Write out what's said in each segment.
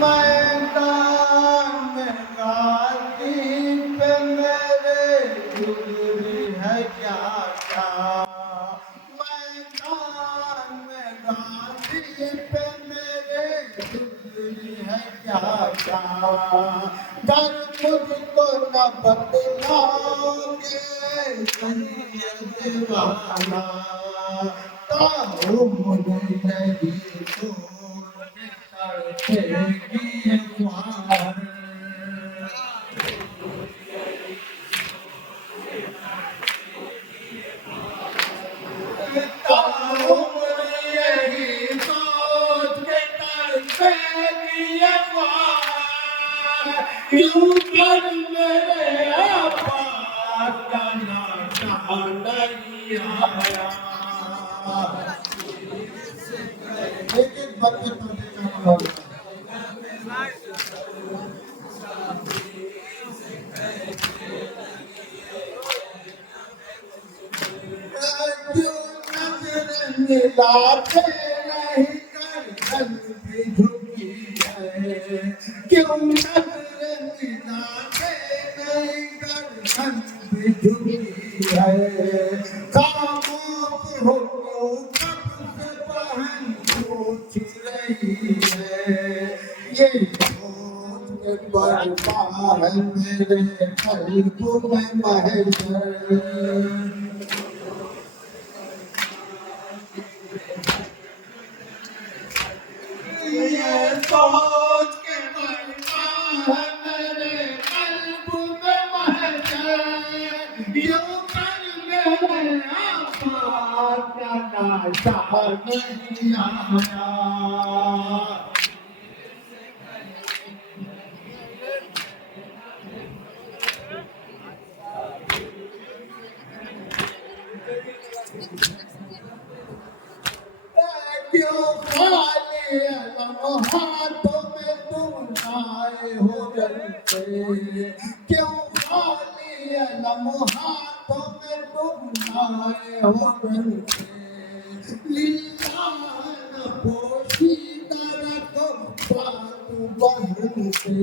मैदान में गाजी पे मेरे गुजरी है क्या क्या। मैदान में गाजी पे मेरे गुजरी है क्या क्या। घर मुझको न बतलाओगे कहीं दीवाना। मुझे नहीं तो क्यों कर मेरे आपास जाना नहीं आया। एक एक बच्चे मिलाते नहीं गर्दन भी झुकी है। क्यों नजर मिलाते नहीं गर्दन भी झुकी है। खामोश हो कब से बहन पूछ रही है। ये बरपा है मेरे कल्ब में महजर। सोच के बरपा है मेरे कल्ब में महजर। यूं कर मेरे आपास जाना नहीं आया। क्यों खाली हाथों में तुम आए हो जलते। क्यों खाली हाथों में तुम आए हो जलते। लीला न पोशीदा रखो बात बहन से।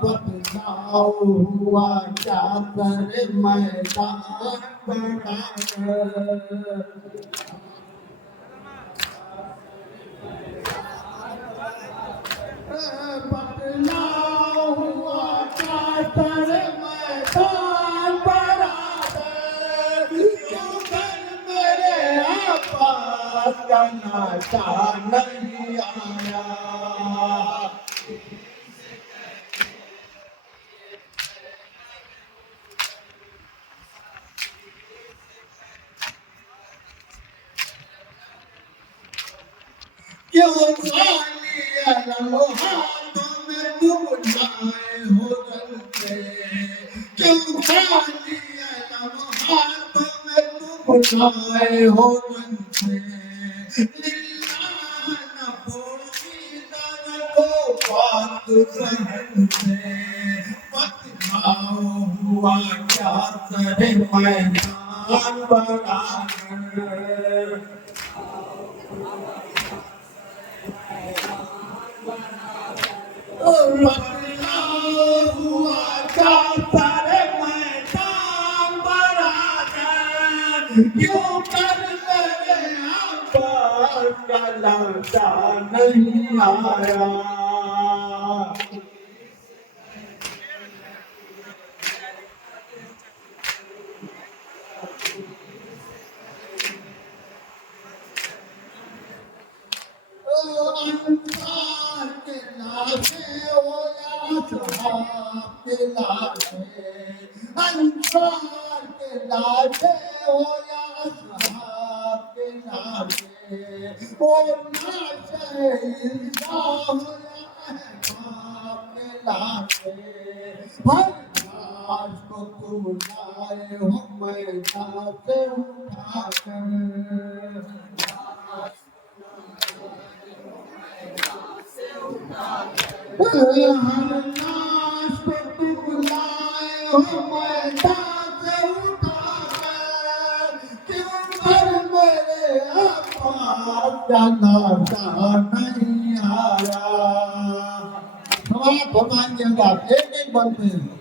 बदलाव हुआ क्या करे मैदान बनाकर। बदलाव हुआ क्या करे मैदान बराबर। क्यों कर मेरे आपास जाना नहीं आया। क्यों खाली हाथों में तुम आए हो जलते। क्यों खाली हाथों में तुम आए हो जलते। लीला न पोशीदा रखो बात बहन से। बदलाव हुआ क्या करे मैदान बनाकर। बदलाव हुआ क्या करे मैदान बनाकर। क्यों कर मेरे आपास जाना नहीं आया। अंसार के लाशे हो या असहाब के लाशे। अंसार के लाशे हो या असहाब के लाशे। वो लाशे इंसान हो या अहबाब के लाशे। हर लाश को तुम लाए हो मैदान से उठाकर। हर लाश को तुम लाए हो मैदान से उठाकर। क्यों कर मेरे आपास जाना नहीं आया। बात एक एक बनते हैं।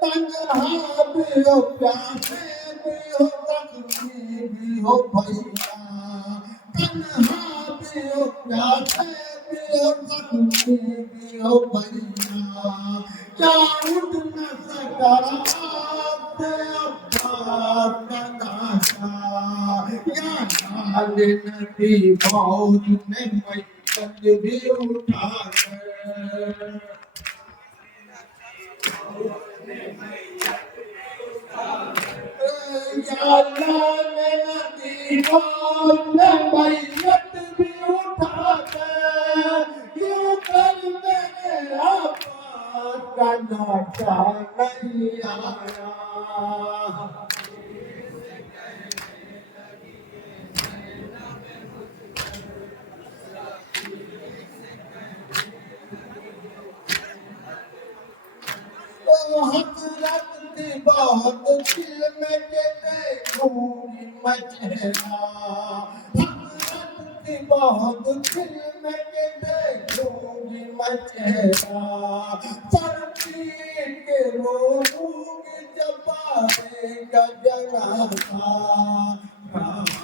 तन्हा भी हो, प्यासे भी हो, जख्मी भी हो भैया, तन्हा भी हो, प्यासे भी हो, जख्मी भी हो भैया, क्या उठ न सका आपसे अब्बास का नाता, या नाले नदी मौत ने मैयत भी उठा कर। अल्लाह ने नदी ने मैयत भी उठा के, क्यों कर मेरे अब्बास का नाता नहीं आया। हसरत की बात दिल में के देखूंगी मैं चेहरा, हसरत की बात दिल में के देखूंगी मैं चेहरा, सर पीट के रोऊंगी जब आएगा जनाजा,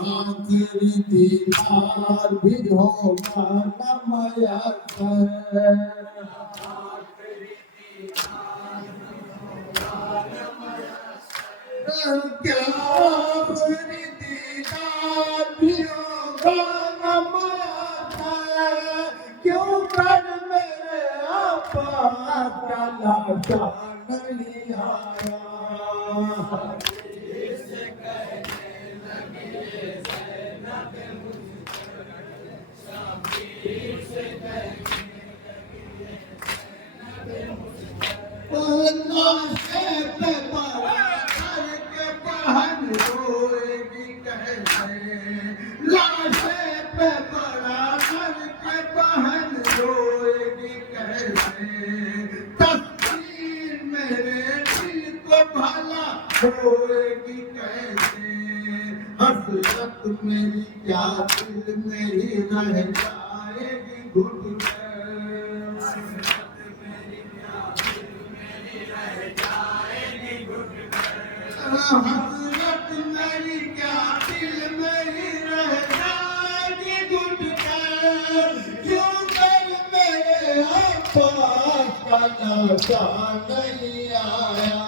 आखिरी दीदार भी होगा न मयसर। क्या आखिरी दीदार भी होगा न मयसर, क्यों कर मेरे अब्बास का लाशा नहीं आया। लाशे पे पड़ा करके बहन रोएगी कैसे, लाशे पे पड़ा करके बहन रोएगी कैसे, तस्वीर मेरे दिल को भला रोएगी कैसे, हसरत मेरी क्या दिल में ही रह जाएगी घुट कर। हसरत मेरी क्या दिल में ही रह जाएगी घुट कर, क्यों कर मेरे अब्बास का नाता नहीं आया।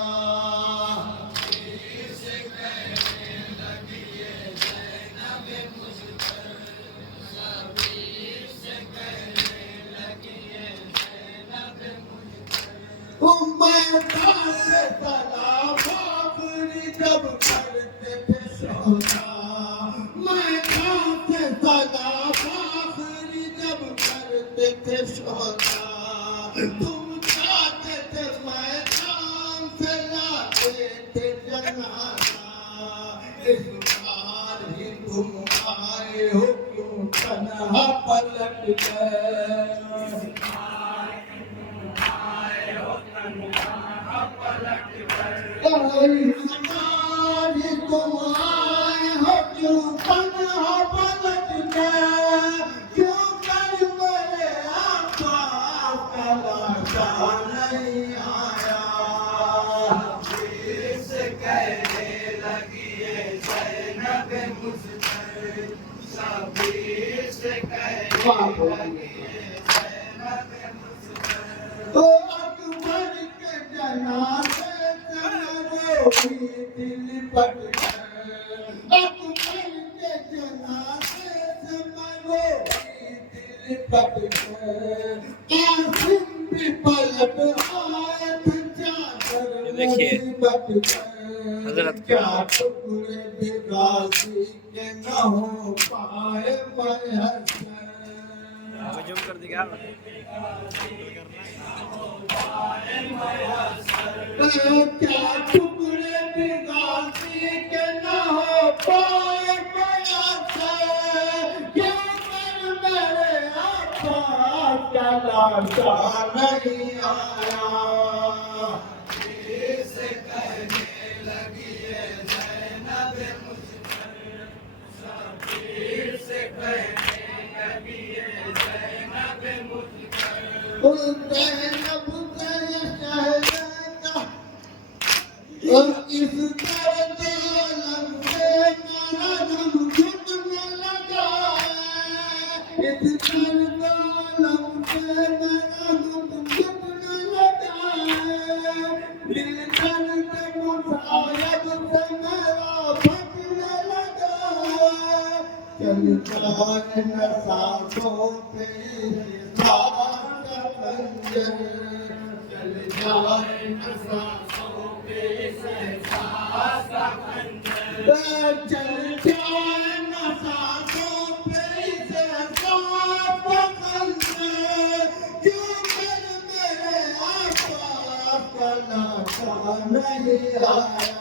मैं से सलाम आखिरी जब करते थे सौदा, मैं से सलाम आखिरी जब करते थे सौदा, तुम चाहते थे मैं काम से लाते थे जनाजा, इस बार ही तुम आए हो क्यों तन्हा पलट गए। हमारी तुम आए हो क्यों तन्हा पलट गए, क्यों कर मेरे अब्बास का लाशा नहीं आया। से कहने लगी है ज़ैनब मुझसे, सबीर से कहने लगी है ज़ैनब मुझसे, अकबर के जनाजे दिल पट कर, अकबर के जनाजे से मरोगी दिल पट कर, कासिम भी पलट आए थे चादर में बट कर, क्या टुकड़े भी गाजी के न हो पाए मैसर। जूम कर दी क्या? क्या टुकड़े भी गाजी के न हो पाए मैसर, क्यों कर मेरे अब्बास का लाशा नहीं आया। से कहने लगी है ज़ैनब मुझसे, ज़ैनब तेरे शहर का और इस दर्द आलम से मेरा दम घुटने लगा है। इस दर्द आलम से मेरा दम घुटने लगा है। दिल दर्द मुसायब से मेरा फटने लगा है। चल जाए न सांसों पे सांस का खंजर, चल जाए न सांसों पे सांस का खंजर, चल जाए न सांसों पे सांस का खंजर। क्यों कर मेरे आसपास का नाता नहीं आया।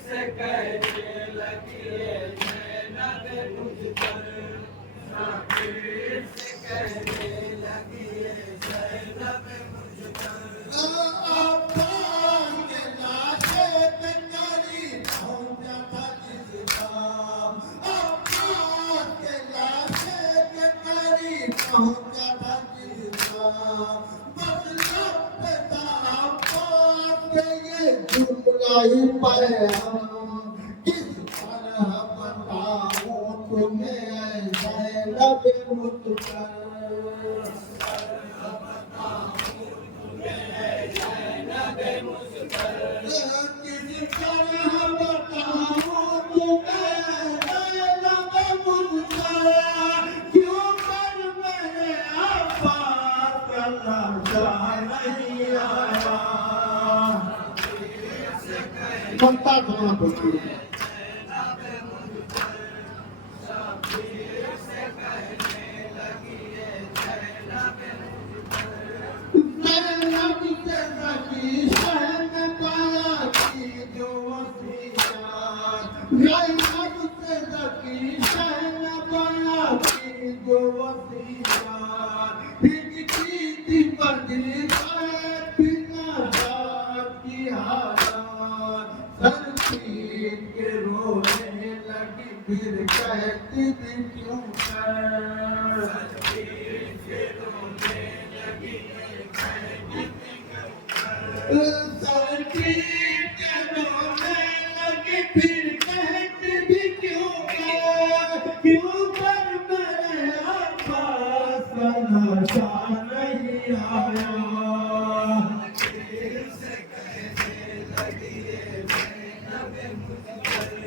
से कहने लगी है ज़ैनब मुझ पर, से कहने लगी है ज़ैनब मुझ पर। अब्बास के लाशे पे करी पहुंचा था जिसका, अब्बास के लाशे पे करी पहुंचा था जिसका। बस लब पे था अब्बास के ये जुमला ही पैगाम, किस तरह बताऊं तुम्हें ऐ ज़ैनब मुझ पर। किस तरह बताऊं तुम्हें ज़ैनब मुझ पर। क्यों कर मेरे अब्बास का लाशा नहीं आया। बनता कहाँ पहुँची है। ज़ैनब से सकी शहन पाया की जो वसीयत, ज़ैनब से सकी शहन पाया की जो वसीयत। बिकती थी बदली बिना बात की हालत, सर पीट के रोने लगी फिर कहती थी क्यों कर। सर पीट के रोने लगी फिर कहती थी क्यों कर मेरे अब्बास का नशा नहीं आया। से कहने लगी है ज़ैनब मुझ पर।